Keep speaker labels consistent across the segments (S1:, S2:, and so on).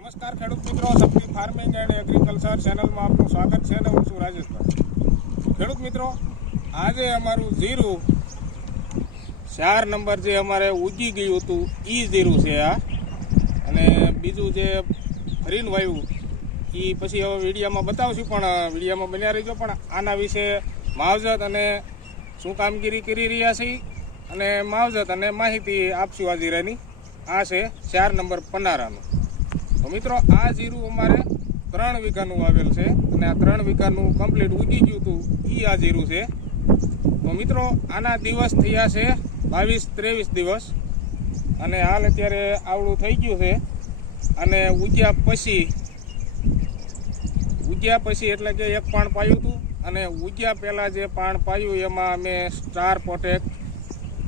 S1: નમસ્કાર ખેડૂત મિત્રો, શક્તિ ફાર્મિંગ એન્ડ એગ્રીકલ્ચર ચેનલમાં આપનું સ્વાગત છે અને હું છું રાજેશભાઈ ખેડૂત મિત્રો, આજે અમારું જીરું ચાર નંબર જે અમારે ઉગી ગયું હતું એ જીરું છે આ. અને બીજું જે ફરીન વાયુ એ પછી હવે વિડીયામાં બતાવશું, પણ વિડીયામાં બન્યા રહીજો. પણ આના વિશે માવજત અને શું કામગીરી કરી રહ્યા છીએ, અને માવજત અને માહિતી આપશું આ જીરાની આ છે ચાર નંબર પનારાનું. તો મિત્રો, આ જીરું અમારે ત્રણ વીઘાનું વાવેલ છે અને આ ત્રણ વીઘાનું કમ્પ્લીટ ઉગી ગયું હતું. એ આ જીરું છે. તો મિત્રો, આના દિવસ થયા છે બાવીસ ત્રેવીસ દિવસ. અને હાલ અત્યારે આવડું થઈ ગયું છે. અને ઉગ્યા પછી ઉગ્યા પછી એટલે કે એક પાણ પાયું હતું. અને ઉગ્યા પહેલાં જે પાણ પાયું, એમાં અમે સ્ટાર પોટેક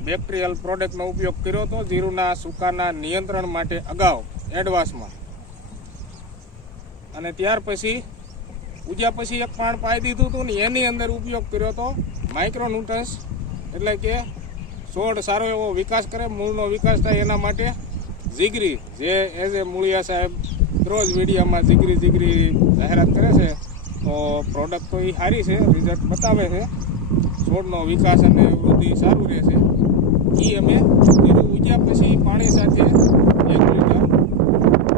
S1: બેક્ટેરિયલ પ્રોડક્ટનો ઉપયોગ કર્યો હતો, જીરુના સૂકાના નિયંત્રણ માટે અગાઉ એડવાન્સમાં અને ત્યાર પછી ઉજ્યા પછી એક પાણ પાઈ દીધું હતું ને એની અંદર ઉપયોગ કર્યો હતો માઇક્રોન્યુટન્સ એટલે કે છોડ સારો એવો વિકાસ કરે, મૂળનો વિકાસ થાય એના માટે જીગરી, જે એઝ એ મૂળિયા સાહેબ રોજ મીડિયામાં જીગરી જીગરી જાહેરાત કરે છે, તો પ્રોડક્ટ તો એ સારી છે રિઝલ્ટ બતાવે છે. છોડનો વિકાસ અને વૃદ્ધિ સારું રહે છે એ અમે ઉજ્યા પછી પાણી સાથે એક લીટર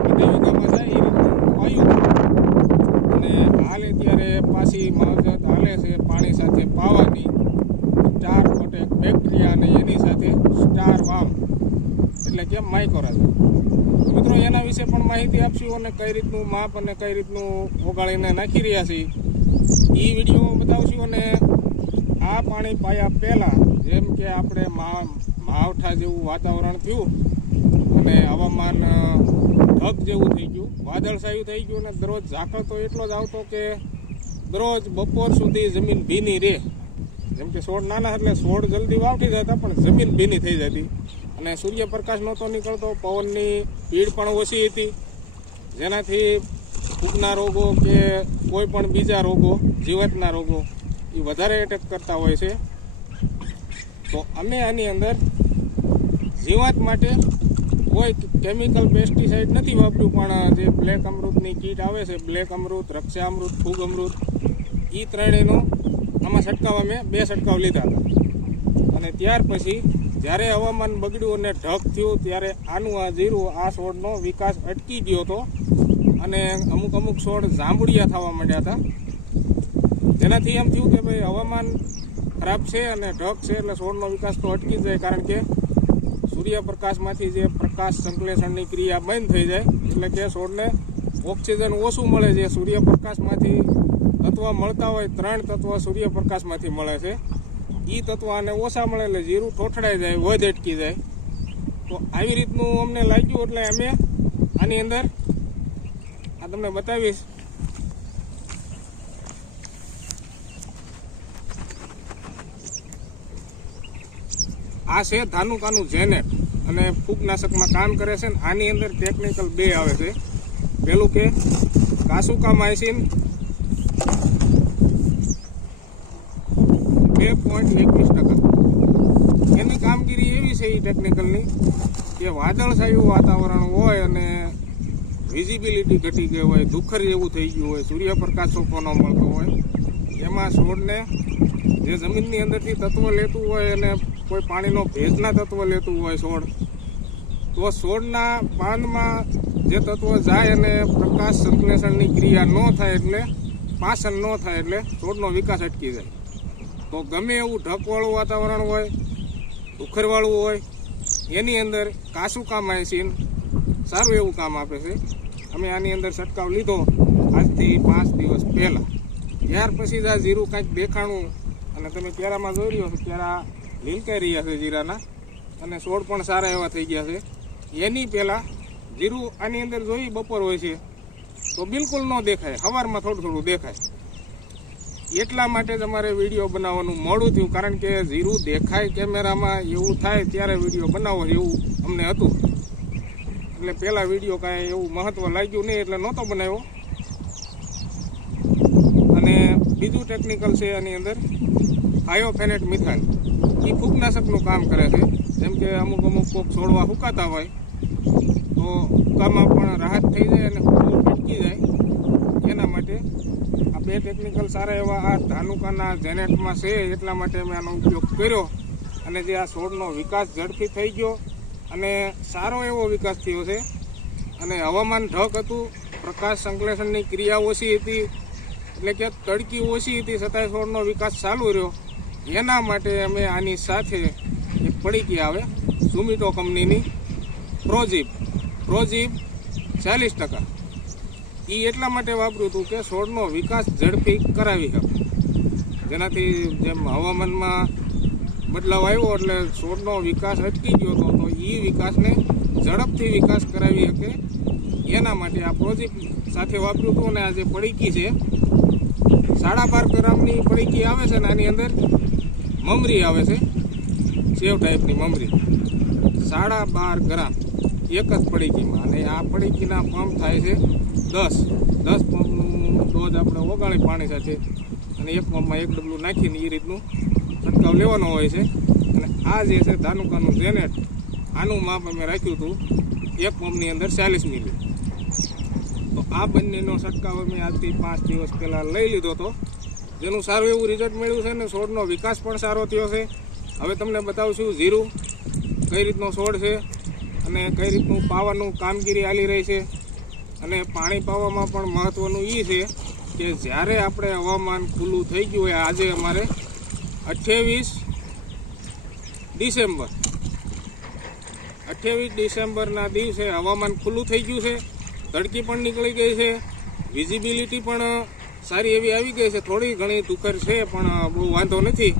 S1: બધી વીઘામાં જાય એ રીતનું પાયું અને હાલે ત્યારે પાછી માવજત હાલે છે પાણી સાથે પાવાની સ્ટાર માટે બેક્ટેરિયા અને એની સાથે સ્ટાર વામ. એટલે કે માઇકોરાઝા મિત્રો, એના વિશે પણ માહિતી આપશું અને કઈ રીતનું માપ અને કઈ રીતનું ઓગાળીને નાખી રહ્યા છીએ. એ વીડિયો બતાવશું અને આ પાણી પાયા પહેલાં જેમ કે આપણે માવઠા જેવું વાતાવરણ થયું અને હવામાન ઢગ જેવું થઈ ગયું, વાદળછાયું થઈ ગયું અને દરરોજ ઝાકળ તો એટલો જ આવતો કે દરરોજ બપોર સુધી જમીન ભીની રહે. જેમ કે છોડ નાના એટલે છોડ જલ્દી વાવટી જતા, પણ જમીન ભીની થઈ જતી. અને સૂર્યપ્રકાશ નહોતો નીકળતો, પવનની ભીડ પણ ઓછી હતી. જેનાથી ફૂગના રોગો કે કોઈ પણ બીજા રોગો, જીવતના રોગો, એ વધારે એટેક કરતા હોય છે. તો અમે આની અંદર જીવાત માટે કોઈ કેમિકલ પેસ્ટિસાઇડ નથી વાપર્યું, પણ જે બ્લેક અમૃતની કીટ આવે છે બ્લેક અમૃત, રક્ષામૃત, ફૂગ અમૃત એ ત્રણેયનો આમાં છંટકાવ અમે બે છંટકાવ લીધા. હતા અને ત્યાર પછી જ્યારે હવામાન બગડ્યું અને ઢગ થયું, ત્યારે આનું આ જીરું આ છોડનો વિકાસ અટકી ગયો હતો. અને અમુક અમુક છોડ જાંબુડિયા થવા માંડ્યા હતા. જેનાથી એમ થયું કે ભાઈ હવામાન ખરાબ છે અને ઢગ છે, એટલે છોડનો વિકાસ તો અટકી જાય, કારણ કે સૂર્યપ્રકાશમાંથી જે પ્રકાશ સંશ્લેષણની ક્રિયા બંધ થઈ જાય, એટલે કે છોડને ઓક્સિજન ઓછું મળે છે. સૂર્યપ્રકાશમાંથી તત્વ મળતા હોય, ત્રણ તત્વ સૂર્યપ્રકાશમાંથી મળે છે. એ તત્વ આને ઓછા મળે એટલે જીરું ઠોઠડાઈ જાય વધ અટકી જાય. તો આવી રીતનું અમને લાગ્યું એટલે અમે આની અંદર આ તમને બતાવીશ. આ છે ધાનુકાનું જેનેટ અને ફૂગનાશકમાં કામ કરે છે ને આની અંદર ટેકનિકલ બે આવે છે. પેલું કે કાસુકા માયસીન બે પોઈન્ટ એકવીસ ટકા. એની કામગીરી એવી છે એ ટેકનિકલની કે વાદળછાયું વાતાવરણ હોય અને વિઝિબિલિટી ઘટી ગઈ હોય, દુખર એવું થઈ ગયું હોય, સૂર્યપ્રકાશ ચોખ્ખો ન મળતો હોય, એમાં છોડને જે જમીનની અંદરથી તત્વ લેતું હોય અને કોઈ પાણીનો ભેજના તત્વ લેતું હોય છોડ, તો છોડના પાનમાં જે તત્વ જાય અને પ્રકાશ સંશ્લેષણની ક્રિયા ન થાય એટલે પાસન ન થાય એટલે છોડનો વિકાસ અટકી જાય. તો ગમે એવું ઢકવાળું વાતાવરણ હોય, ઉખરવાળું હોય, એની અંદર કાસું કામ માયસીન સારું એવું કામ આપે છે. અમે આની અંદર છંટકાવ લીધો આજથી પાંચ દિવસ પહેલાં. ત્યાર પછી જ આ જીરું કાંઈક દેખાણું અને તમે કેરામાં જોઈ રહ્યો છો કેરા લીલકાઈ રહ્યા છે જીરાના અને છોડ પણ સારા એવા થઈ ગયા છે. એની પહેલાં જીરું આની અંદર જોઈ બપોર હોય છે, તો બિલકુલ ન દેખાય. સવારમાં થોડું થોડું દેખાય. એટલા માટે જ અમારે વીડિયો બનાવવાનું મોડું થયું. કારણ કે જીરું દેખાય કેમેરામાં, એવું થાય ત્યારે વીડિયો બનાવો એવું અમને હતું. એટલે પહેલાં વીડિયો કાંઈ એવું મહત્ત્વ લાગ્યું નહીં, એટલે નહોતો બનાવ્યો. અને બીજું ટેકનિકલ છે એની અંદર આયોફેનેટ મિથાન એ ફૂગનાશકનું કામ કરે છે. જેમ કે અમુક અમુક કોક છોડવા હુકાતા હોય, તો હુકામાં પણ રાહત થઈ જાય અને ફૂગ અટકી જાય. એના માટે આ બે ટેકનિકલ સારા એવા આ ધાનુકાના જેનેટમાં છે, એટલા માટે મેં આનો ઉપયોગ કર્યો. અને જે આ છોડનો વિકાસ ઝડપી થઈ ગયો અને સારો એવો વિકાસ થયો છે. અને હવામાન ઢક હતું, પ્રકાશ સંશ્લેષણની ક્રિયા ઓછી હતી, એટલે કે તડકી ઓછી હતી, છતાંય છોડનો વિકાસ ચાલુ રહ્યો. એના માટે અમે આની સાથે એક પડીકી આવે ઝુમિટો કંપનીની પ્રોજીપ પ્રોજીપ ચાલીસ ટકા. એ એટલા માટે વાપર્યું હતું કે છોડનો વિકાસ ઝડપી કરાવી શકે. જેનાથી જેમ હવામાનમાં બદલાવ આવ્યો એટલે છોડનો વિકાસ અટકી ગયો હતો, તો એ વિકાસને ઝડપથી વિકાસ કરાવી શકે. એના માટે આ પ્રોજેક્ટ સાથે વાપર્યું હતું અને આ જે પડીકી છે, સાડા બાર ગ્રામની પડીકી આવે છે ને આની અંદર મમરી આવે છે, સેવ ટાઈપની મમરી. સાડા બાર ગ્રામ એક જ પડીકીમાં. અને આ પડીકીના પંપ થાય છે દસ. દસ પંપનું ડોઝ આપણે ઓગાળી પાણી સાથે અને એક પંપમાં એક ડબલું નાખીને એ રીતનું છંટકાવ લેવાનો હોય છે. અને આ જે છે ધાનુકાનું જેનેટ આનું માપ અમે રાખ્યું હતું એક પંપની અંદર ચાલીસ મિલી. તો આ બંનેનો છંટકાવ અમે આજથી પાંચ દિવસ પહેલાં લઈ લીધો હતો. જેનું સારું એવું રિઝલ્ટ મળ્યું છે ને છોડનો વિકાસ પણ સારો થયો છે. હવે તમને બતાવશું જીરું કઈ રીતનો છોડ છે અને કઈ રીતનું પાવાનું કામગીરી ચાલી રહી છે. અને પાણી પાવામાં પણ મહત્ત્વનું એ છે કે જ્યારે આપણે હવામાન ખુલ્લું થઈ ગયું હોય, આજે અમારે અઠ્યાવીસ ડિસેમ્બર, અઠ્યાવીસ ડિસેમ્બરના દિવસે હવામાન ખુલ્લું થઈ ગયું છે, તડકી પણ નીકળી ગઈ છે વિઝિબિલિટી પણ સારી એવી આવી ગઈ છે, થોડી ઘણી દુખર છે, પણ બહુ વાંધો નથી.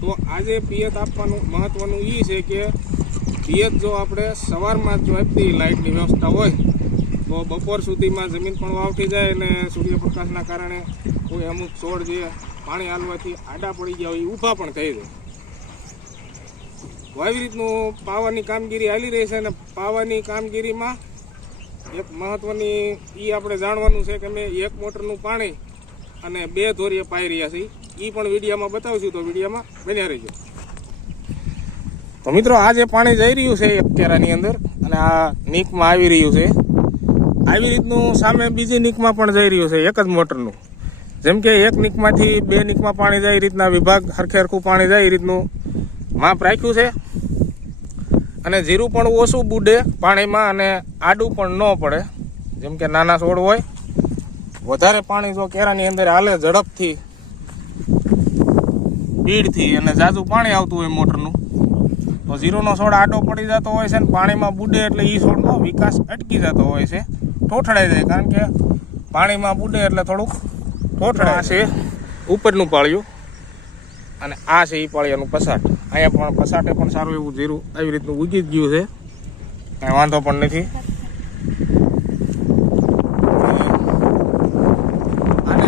S1: તો આજે પિયત આપવાનું મહત્ત્વનું એ છે કે પિયત જો આપણે સવારમાં જ જો આપી લાઇટની વ્યવસ્થા હોય તો બપોર સુધીમાં જમીન પણ વાવટી જાય અને સૂર્યપ્રકાશના કારણે કોઈ અમુક છોડ જે પાણી હાલવાથી આડા પડી ગયા હોય એ ઊભા પણ થઈ જાય. આવી રીતનું પાવાની કામગીરી હાલી રહી છે અને પાવાની કામગીરીમાં એક મહત્વની એ આપણે જાણવાનું છે કે અમે એક મોટરનું પાણી અને બે ધોરીએ પાઈ રહ્યા છીએ. એ પણ વિડીયામાં બતાવશું, તો વિડીયામાં બન્યા રહીજો. તો મિત્રો, આ જે પાણી જઈ રહ્યું છે કેરાની અંદર અને આ નીકમાં આવી રહ્યું છે આવી રીતનું સામે બીજી નીકમાં પણ જઈ રહ્યું છે, એક જ મોટરનું. જેમ કે એક નીકમાંથી બે નીકમાં પાણી જાય, એ રીતના વિભાગ હરખે હરખું પાણી જાય, એ રીતનું માપ રાખ્યું છે. અને જીરું પણ ઓછું બુડે પાણીમાં અને આડું પણ ન પડે. જેમ કે નાના છોડ હોય, વધારે પાણી જો કેરાની અંદર હાલે ઝડપથી ભીડથી અને ઝાઝું પાણી આવતું હોય મોટરનું, તો જીરોનો છોડ આડો પડી જતો હોય છે ને પાણીમાં બુડે એટલે એ છોડનો વિકાસ અટકી જતો હોય છે. ઠોઠડાઈ જાય, કારણ કે પાણીમાં બુડે એટલે થોડુંક ઠોઠડા છે. ઉપરનું પાળિયું. અને આ છે એ પાળિયાનું પસાટ અહીંયા પણ પસાટે પણ સારું એવું જીરું આવી રીતનું ઉગી ગયું છે. કાંઈ વાંધો પણ નથી. અને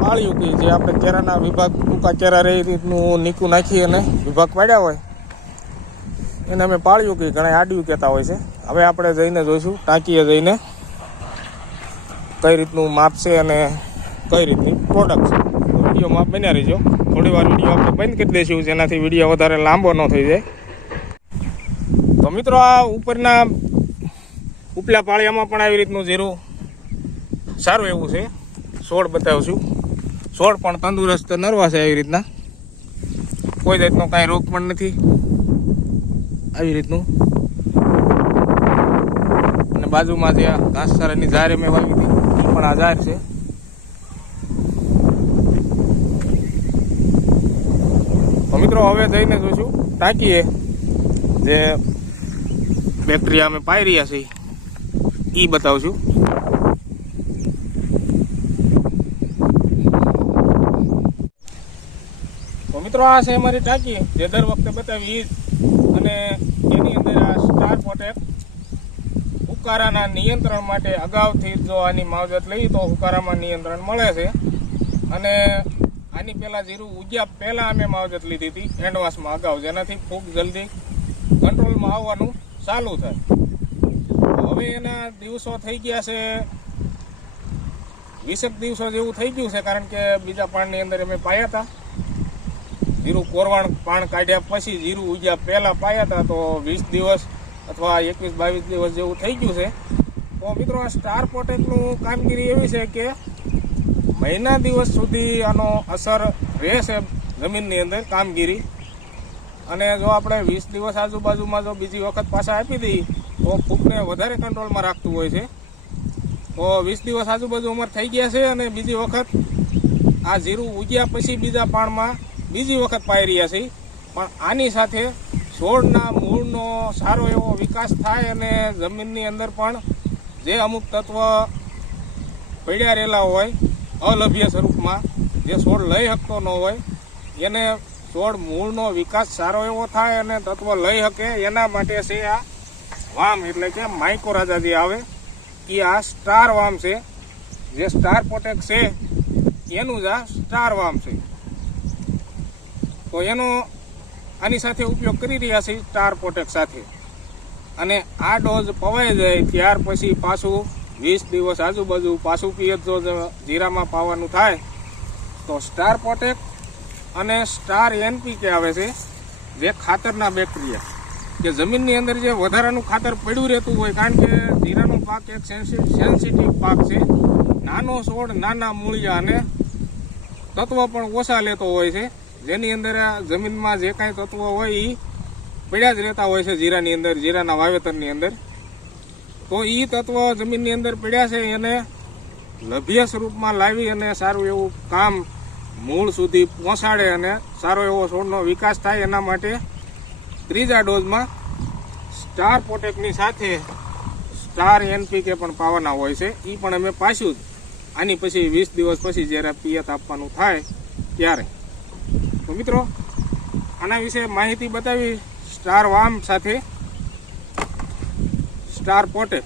S1: પાળ્યું કે જે આપણે કેરાના વિભાગ, ટૂંકા કેરા રહે એ રીતનું નીકું નાખી અને વિભાગ પાડ્યા હોય, એને અમે પાળ્યું કે ઘણા આડ્યું કહેતા હોય છે. હવે આપણે જઈને જોઈશું, ટાંકીએ જઈને. કઈ રીતનું માપ છે અને કઈ રીતની પ્રોડક્ટ છે? તો વીડિયો માપ બન્યા રહીજો. થોડી વાર વીડિયો આપણે બંધ કરી દઈશું, જેનાથી વીડિયો વધારે લાંબો ન થઈ જાય. તો મિત્રો, આ ઉપરના ઉપલા પાળિયામાં પણ આવી રીતનું જીરું સારું એવું છે. છોડ છું છોડ પણ તંદુરસ્ત, નરવા છે આવી રીતના. કોઈ જાતનો કાંઈ રોગ પણ નથી. આવી રીતનું. અને બાજુમાં જે ઘાસચારાની ઝારે મેં વાવી હતી પણ આધાર છે. મિત્રો, હવે જઈને જોઈશું ટાંકીએ જે બેક્ટેરિયા અમે પાઈ રહ્યા છીએ. એ બતાવશું. તો મિત્રો, આ છે અમારી ટાંકી. જે દર વખતે બતાવી અને એની અંદર આ સ્ટાર પોટેક હુકારાના નિયંત્રણ માટે અગાઉથી જો આની માવજત લઈએ તો હુકારામાં નિયંત્રણ મળે છે. અને આની પહેલાં જીરું ઉગ્યા પહેલાં અમે માવજત લીધી હતી એડવાન્સમાં અગાઉ, જેનાથી ફૂગ જલ્દી કંટ્રોલમાં આવવાનું ચાલુ થાય. હવે એના દિવસો થઈ ગયા છે વીસેક દિવસો જેવું થઈ ગયું છે, કારણ કે બીજા પાણની અંદર અમે પાયા હતા. જીરું કોરવાણ પાણ કાઢ્યા પછી જીરું ઉગ્યા પહેલાં પાયા હતા, તો વીસ દિવસ અથવા એકવીસ બાવીસ દિવસ જેવું થઈ ગયું છે. તો મિત્રો, આ સ્ટાર પ્રોટેક્ટનું કામગીરી એવી છે કે મહિના દિવસ સુધી આનો અસર રહેશે જમીનની અંદર કામગીરી. અને જો આપણે વીસ દિવસ આજુબાજુમાં જો બીજી વખત પાછા આપી દઈએ, તો ફૂગને વધારે કંટ્રોલમાં રાખતું હોય છે. તો વીસ દિવસ આજુબાજુ ઉંમર થઈ ગયા છે અને બીજી વખત આ જીરું ઉગ્યા પછી બીજા પાણમાં બીજી વખત પાઈ રહ્યા છે. પણ આની સાથે છોડના મૂળનો સારો એવો વિકાસ થાય અને જમીનની અંદર પણ જે અમુક તત્વ પડ્યા રહેલા હોય, અલભ્ય સ્વરૂપમાં, જે છોડ લઈ શકતો ન હોય, એને છોડ મૂળનો વિકાસ સારો એવો થાય અને તત્વ લઈ શકે, એના માટે છે આ વામ એટલે કે માઇકોરાજા જે આવે એ આ સ્ટાર વામ છે. જે સ્ટાર પોટેક છે, એનું જ આ સ્ટાર વામ છે. તો એનો આની સાથે ઉપયોગ કરી રહ્યા છે સ્ટાર પોટેક સાથે. અને આ ડોઝ પવાઈ જાય ત્યાર પછી પાછું વીસ દિવસ આજુબાજુ પાછું પિયત જો જીરામાં પાવાનું થાય તો સ્ટાર પોટેક અને સ્ટાર એનપીકે આવે છે, જે ખાતરના બેક્ટેરિયા. કે જમીનની અંદર જે વધારાનું ખાતર પડ્યું રહેતું હોય, કારણ કે જીરાનો પાક એક સેન્સિટિવ પાક છે. નાનો છોડ, નાના મૂળિયા અને તત્વ પણ ઓછા લેતો હોય છે. જેની અંદર જમીનમાં જે કાંઈ તત્વો હોય એ પડ્યા જ રહેતા હોય છે જીરાની અંદર, જીરાના વાવેતરની અંદર. તો એ તત્વો જમીનની અંદર પડ્યા છે એને લભ્ય સ્વરૂપમાં લાવી અને સારું એવું કામ મૂળ સુધી પહોંચાડે અને સારો એવો છોડનો વિકાસ થાય એના માટે ત્રીજા ડોઝમાં સ્ટાર પોટેકની સાથે સ્ટાર એનપીકે પણ પાવાના હોય છે. એ પણ અમે પાછું આની પછી વીસ દિવસ પછી જ્યારે પિયત આપવાનું થાય ત્યારે. તો મિત્રો, આના વિશે માહિતી બતાવી સ્ટાર વામ સાથે. સ્ટાર પોટેક.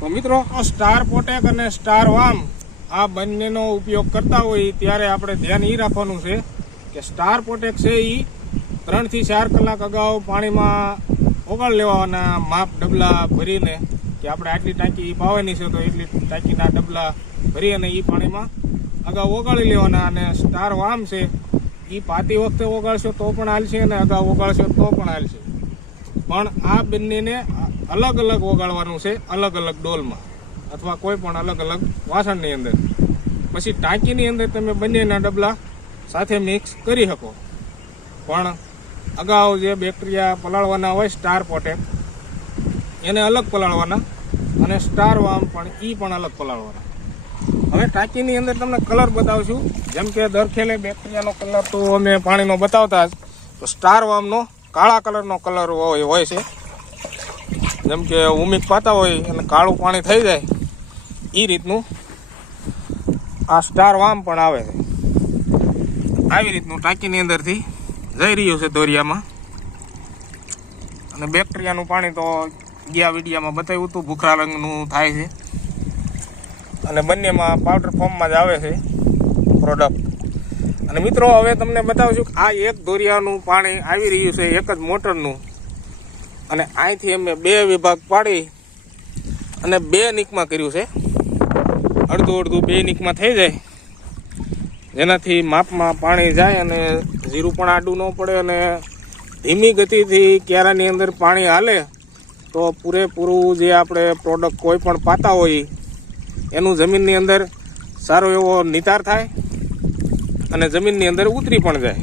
S1: તો મિત્રો સ્ટાર પોટેક અને સ્ટાર વામ આ બંનેનો ઉપયોગ કરતા હોય ત્યારે આપણે ધ્યાન એ રાખવાનું છે કે સ્ટાર પોટેક છે એ ત્રણથી ચાર કલાક અગાઉ પાણીમાં ઓગાળ લેવાના માપ ડબલા ભરીને કે આપણે આટલી ટાંકી પાવાની છે તો એટલી ટાંકીના ડબલા ભરી અને એ પાણીમાં અગાઉ ઓગાળી લેવાના અને સ્ટાર વામ છે એ પાતી વખતે ઓગાળશો તો પણ હાલશે અને અગાઉ ઓગાળશો તો પણ હાલશે. પણ આ બંનેને અલગ અલગ ઓગાળવાનું છે, અલગ અલગ ડોલમાં. અથવા કોઈ પણ અલગ અલગ વાસણની અંદર. પછી ટાંકીની અંદર તમે બંનેના ડબલા સાથે મિક્સ કરી શકો. પણ અગાઉ જે બેક્ટેરિયા પલાળવાના હોય સ્ટાર પોટે એને અલગ પલાળવાના અને સ્ટાર વામ પણ એ પણ અલગ પલાળવાના. હવે ટાંકીની અંદર તમને કલર બતાવશું. જેમ કે દરખેલે બેક્ટેરિયાનો કલર તો અમે પાણીનો બતાવતા જ. તો સ્ટાર વામનો કાળા કલરનો કલર હોય હોય છે. જેમ કે ઉમિક પાતા હોય અને કાળું પાણી થઈ જાય. એ રીતનું આ સ્ટાર વામ પણ આવે છે. આવી રીતનું ટાંકીની અંદરથી જઈ રહ્યું છે દોરિયામાં. અને બેક્ટેરિયાનું પાણી તો ગયા વિડીયામાં બતાવ્યું હતું, ભૂખરા રંગનું થાય છે. અને બંનેમાં પાવડર ફોર્મમાં જ આવે છે પ્રોડક્ટ અને મિત્રો, હવે તમને બતાવું કે આ એક દોરિયાનું પાણી આવી રહ્યું છે, એક જ મોટરનું. અને અહીંથી અમે બે વિભાગ પાડી અને બે નીકમાં કર્યું છે. અડધું અડધું બે નીકમાં થઈ જાય. જેનાથી માપમાં પાણી જાય અને જીરું પણ આડું ન પડે અને ધીમી ગતિથી ક્યારાની અંદર પાણી હાલે, તો પૂરેપૂરું જે આપણે પ્રોડક્ટ કોઈ પણ પાતા હોય એનું જમીનની અંદર સારો એવો નિતાર થાય અને જમીનની અંદર ઉતરી પણ જાય.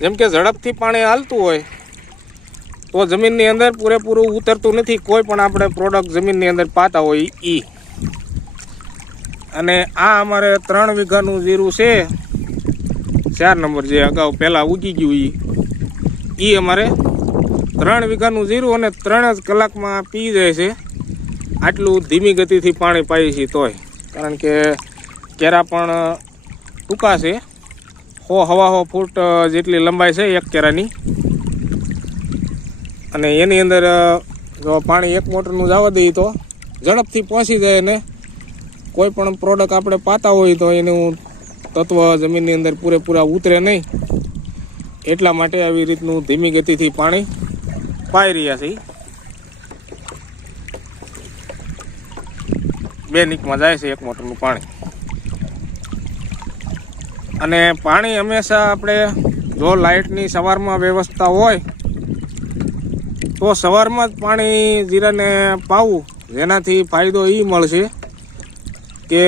S1: જેમ કે ઝડપથી પાણી હાલતું હોય, તો જમીનની અંદર પૂરેપૂરું ઉતરતું નથી. કોઈ પણ આપણે પ્રોડક્ટ જમીનની અંદર પાતા હોય એ અને આ અમારે ત્રણ વીઘાનું જીરું છે. ચાર નંબર જે અગાઉ પહેલાં ઉગી ગયું ઈ. એ અમારે ત્રણ વીઘાનું જીરું અને ત્રણ જ કલાકમાં પી જાય છે. આટલું ધીમી ગતિથી પાણી પાઈએ છીએ તોય. કારણ કે કેરા પણ ટૂંકા છે. હો, હવા હો ફૂટ જેટલી લંબાઈ છે એક કેરાની. અને એની અંદર જો પાણી એક મોટરનું જવા દઈએ તો ઝડપથી પહોંચી જાય ને કોઈ પણ પ્રોડક્ટ આપણે પાતા હોય તો એનું તત્વ જમીનની અંદર પૂરેપૂરા ઉતરે નહીં. એટલા માટે આવી રીતનું ધીમી ગતિથી પાણી પાઈ રહ્યા છે બે નીકમાં જાય છે એક મોટરનું પાણી. અને પાણી હંમેશા આપણે જો લાઇટની સવારમાં વ્યવસ્થા હોય, તો સવારમાં જ પાણી જીરાને પાવું. જેનાથી ફાયદો એ મળશે કે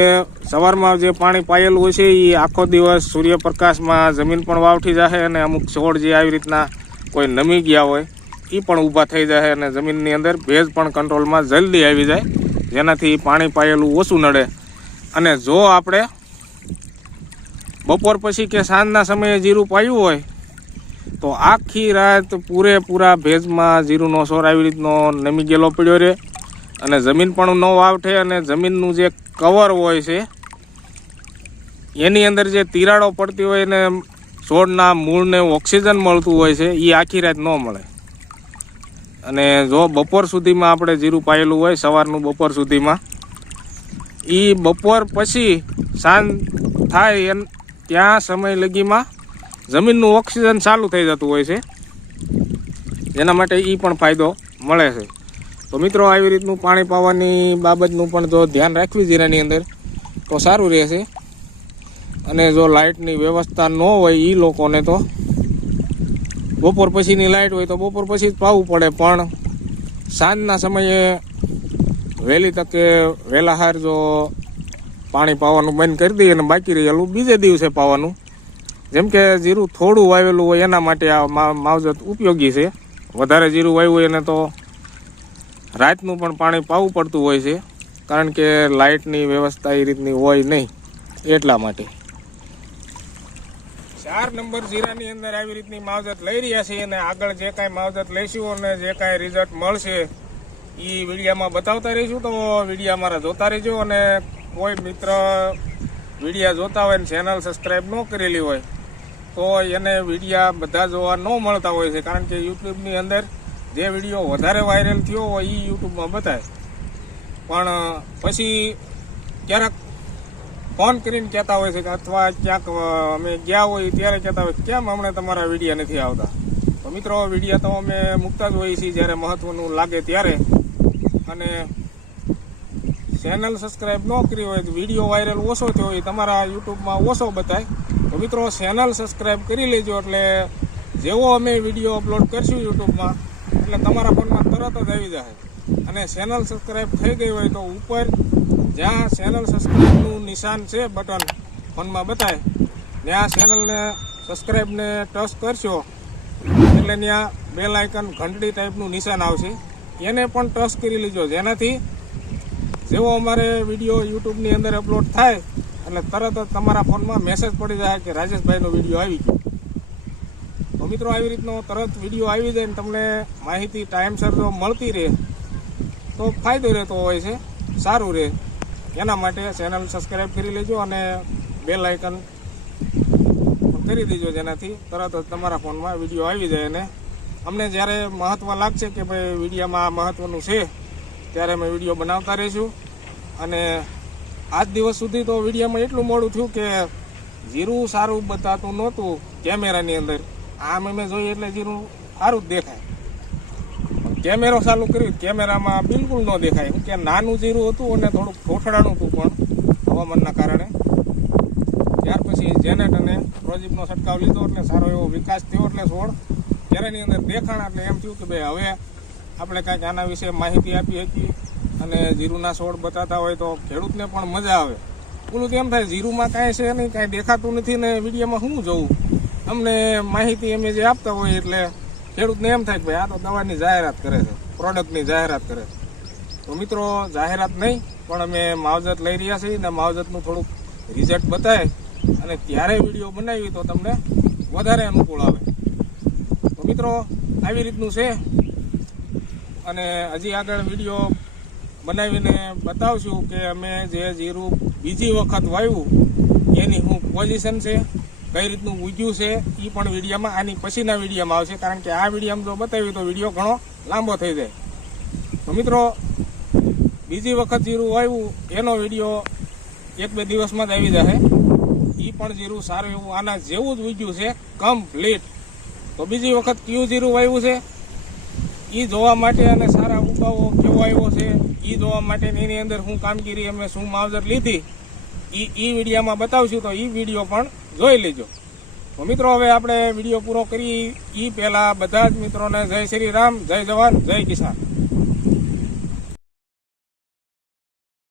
S1: સવારમાં જે પાણી પાયેલું હોય છે એ આખો દિવસ સૂર્યપ્રકાશમાં જમીન પણ વાવઠી જશે અને અમુક છોડ જે આવી રીતના કોઈ નમી ગયા હોય એ પણ ઊભા થઈ જાય અને જમીનની અંદર ભેજ પણ કંટ્રોલમાં જલ્દી આવી જાય. જેનાથી પાણી પાયેલું ઓછું નડે. અને જો આપણે બપોર પછી કે સાંજના સમયે જીરું પાયું હોય, તો આખી રાત પૂરેપૂરા ભેજમાં જીરુંનો સોર આવી રીતનો નમી ગયેલો પડ્યો રહે. અને જમીન પણ ન વાવઠે અને જમીનનું જે કવર હોય છે, એની અંદર જે તિરાડો પડતી હોય ને છોડના મૂળને ઓક્સિજન મળતું હોય છે એ આખી રાત ન મળે. અને જો બપોર સુધીમાં આપણે જીરું પાયેલું હોય, સવારનું બપોર સુધીમાં એ બપોર પછી સાંજ થાય એમ ત્યાં સમય લગીમાં જમીનનું ઓક્સિજન ચાલુ થઈ જતું હોય છે. જેના માટે એ પણ ફાયદો મળે છે. તો મિત્રો, આવી રીતનું પાણી પાવાની બાબતનું પણ જો ધ્યાન રાખવી જીરાની અંદર, તો સારું રહેશે. અને જો લાઇટની વ્યવસ્થા ન હોય એ લોકોને તો બપોર પછીની લાઇટ હોય તો બપોર પછી જ પાવું પડે, પણ સાંજના સમયે વહેલી તકે વહેલા હાર જો પાણી પાવાનું બંધ કરી દઈએ અને બાકી રહેલું બીજે દિવસે પાવાનું. જેમ કે જીરું થોડું વાવેલું હોય એના માટે આ માવજત ઉપયોગી છે. વધારે જીરું વાવ્યું હોય એને તો રાતનું પણ પાણી પાવું પડતું હોય છે, કારણ કે લાઇટની વ્યવસ્થા એ રીતની હોય નહીં એટલા માટે. ચાર નંબર જીરાની અંદર આવી રીતની માવજત લઈ રહ્યા છીએ અને આગળ જે કાંઈ માવજત લઈશું અને જે કાંઈ રિઝલ્ટ મળશે એ વિડીયામાં બતાવતા રહીશું. તો વિડીયા મારા જોતા રહેજો અને કોઈ મિત્ર વિડીયા જોતા હોય ને ચેનલ સબસ્ક્રાઈબ ન કરેલી હોય, તો એને વિડીયા બધા જોવા ન મળતા હોય છે. કારણ કે યુટ્યુબની અંદર જે વીડિયો વધારે વાયરલ થયો હોય એ યુટ્યુબમાં બતાવે પણ પછી ક્યારેક ફોન કરીને કહેતા હોય છે કે અથવા ક્યાંક અમે ગયા હોય ત્યારે કહેતા હોય કેમ હમણાં તમારા વિડીયા નથી આવતા? તો મિત્રો, વિડીયા તો અમે મૂકતા જ હોઈએ છીએ જ્યારે મહત્વનું લાગે ત્યારે. અને ચેનલ સબસ્ક્રાઈબ ન કરી હોય તો વીડિયો વાયરલ ઓછો થયો હોય, તમારા યુટ્યુબમાં ઓછો બતાય. તો મિત્રો, ચેનલ સબસ્ક્રાઈબ કરી લેજો, એટલે જેવો અમે વીડિયો અપલોડ કરશું યુટ્યુબમાં, એટલે તમારા ફોનમાં તરત જ આવી જાય. અને ચેનલ સબસ્ક્રાઈબ થઈ ગઈ હોય તો ઉપર જ્યાં ચેનલ સબસ્ક્રાઈબનું નિશાન છે બટન, ફોનમાં બતાય. ત્યાં ચેનલને સબસ્ક્રાઈબને ટચ કરશો, એટલે ત્યાં બેલ આઇકન ઘંટડી ટાઈપનું નિશાન આવશે. એને પણ ટચ કરી લેજો, જેનાથી જેવો અમારે વીડિયો યુટ્યુબની અંદર અપલોડ થાય, એટલે તરત જ તમારા ફોનમાં મેસેજ પડી જાય કે રાજેશભાઈનો વીડિયો આવી ગયો. તો મિત્રો, આવી રીતનો તરત વીડિયો આવી જાય ને તમને માહિતી ટાઈમસર જો મળતી રહે તો ફાયદો રહેતો હોય છે, સારું રહે. એના માટે ચેનલ સબસ્ક્રાઈબ કરી લેજો અને બેલ આઇકન કરી દેજો જેનાથી તરત જ તમારા ફોનમાં વીડિયો આવી જાય અને અમને જ્યારે મહત્ત્વ લાગશે કે ભાઈ વિડીયામાં આ મહત્ત્વનું છે, ત્યારે અમે વીડિયો બનાવતા રહીશું. અને આજ દિવસ સુધી તો વિડીયામાં એટલું મોડું થયું કે જીરું સારું બતાતું નહોતું કેમેરાની અંદર. આમ અમે જોઈએ એટલે જીરું સારું જ દેખાય. કેમેરો ચાલુ કર્યું, કેમેરામાં બિલકુલ ન દેખાય. હું કે નાનું જીરું હતું અને થોડુંક ઠોઠડાનું હતું, પણ હવામાનના કારણે. ત્યાર પછી જેનેટ અને પ્રોજેક્ટનો છંટકાવ લીધો એટલે સારો એવો વિકાસ થયો એટલે છોડ ત્યારેની અંદર દેખાણ એટલે એમ થયું કે ભાઈ હવે આપણે કાંઈક આના વિશે માહિતી આપી શકીએ અને જીરુના છોડ બતાતા હોય તો ખેડૂતને પણ મજા આવે. પેલું તો એમ થાય, જીરુમાં કાંઈ છે નહીં, કાંઈ દેખાતું નથી ને વિડીયોમાં શું જોવું અમને માહિતી અમે જે આપતા હોય એટલે ખેડૂતને એમ થાય કે ભાઈ આ તો દવાની જાહેરાત કરે છે પ્રોડક્ટની જાહેરાત કરે છે. તો મિત્રો, જાહેરાત નહીં, પણ અમે માવજત લઈ રહ્યા છીએ ને માવજતનું થોડુંક રિઝલ્ટ બતાવે અને ત્યારે વીડિયો બનાવી તો તમને વધારે અનુકૂળ આવે. તો મિત્રો, આવી રીતનું છે. અને હજી આગળ વીડિયો બનાવીને બતાવશું કે અમે જે જીરું બીજી વખત વાવ્યું, એની શું પોઝિશન છે કઈ રીતનું ઉગ્યું છે એ પણ વિડીયોમાં, આની પછીના વિડીયોમાં આવશે. કારણ કે આ વિડીયોમાં જો બતાવ્યું તો વીડિયો ઘણો લાંબો થઈ જાય. તો મિત્રો, બીજી વખત જીરું વાવ્યું, એનો વીડિયો એક બે દિવસમાં જ આવી જશે. એ પણ જીરું સારું એવું, આના જેવું જ ઉગ્યું છે કમ્પ્લીટ તો બીજી વખત કયું જીરું વાવ્યું છે? એ જોવા માટે અને સારા ઉગાવો કેવો આવ્યો છે એ જોવા માટે એની અંદર શું કામગીરી અમે શું માવજત લીધી એ એ વિડીયામાં બતાવશું. તો એ વીડિયો પણ જોઈ લેજો. તો મિત્રો, હવે આપણે વીડિયો પૂરો કરી એ પહેલાં બધા જ મિત્રોને જય શ્રી રામ, જય જવાન, જય કિસાન.